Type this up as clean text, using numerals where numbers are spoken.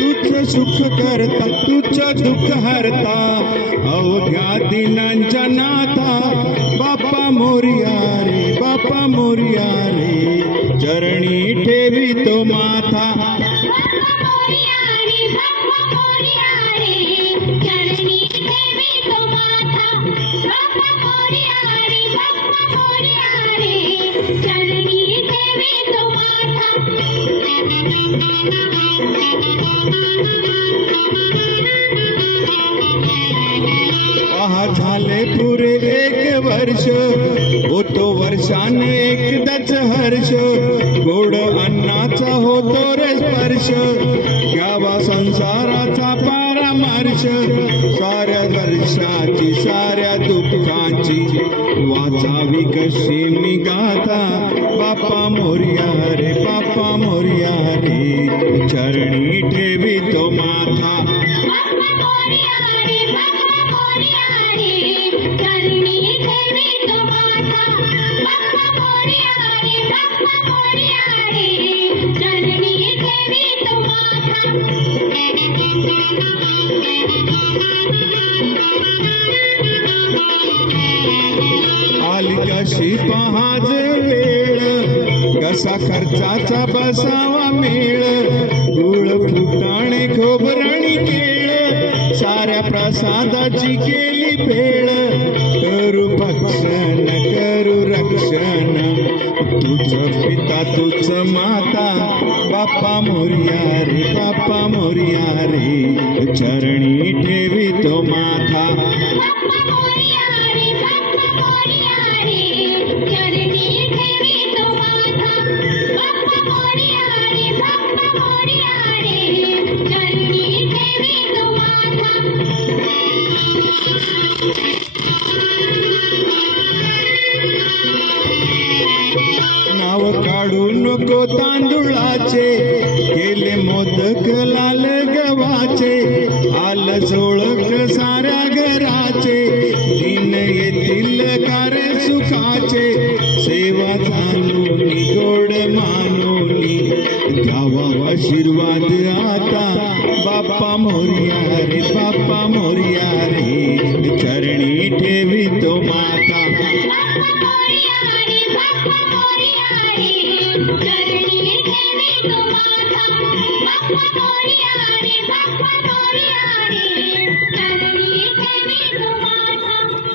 तुझ सुख करता तुझ दुःख हरता अवघ्या दिनांच्या नाथा बाप्पा मोरया रे बाप्पा मोरया रे चरणी ठेवी तो माथा पहा झाले पुरे एक वर्ष होतो वर्षाने एकदाच हर्ष गोड अन्नाचा होतो रे स्पर्श घ्यावा संसाराचा परामर्श साऱ्या वर्षाची साऱ्या दुःखाची वाचावी कशी मी गाथा बाप्पा मोरया रे बाप्पा मोरया रे चरणी ठेवी तो माथा आली कशी पहाज वेळ कसा खर्चाचा बसावा मेळ गुळ फुटाणे खोबरणी केळ साऱ्या प्रसादाची केली भेळ करू भक्षण करू रक्षण तुझ पिता तुझ माता बाप्पा मोरया रे बाप्पा मोरया रे चरणी ठेवी तो माथा नाव काढू नको तांदुळाचे केले मोदक लाल गव्हाचे आल झोळक साऱ्या घराचे दिन येतील कारे सुखाचे सेवा चालूनी गोड मानोनी घ्यावा आशीर्वाद आता बाप्पा मोरया रे बाप्पा मोरया रे चरणी ठेवी तो माथा चरणी ठेवी तो माथा बाप्पा मोरया रे बाप्पा मोरया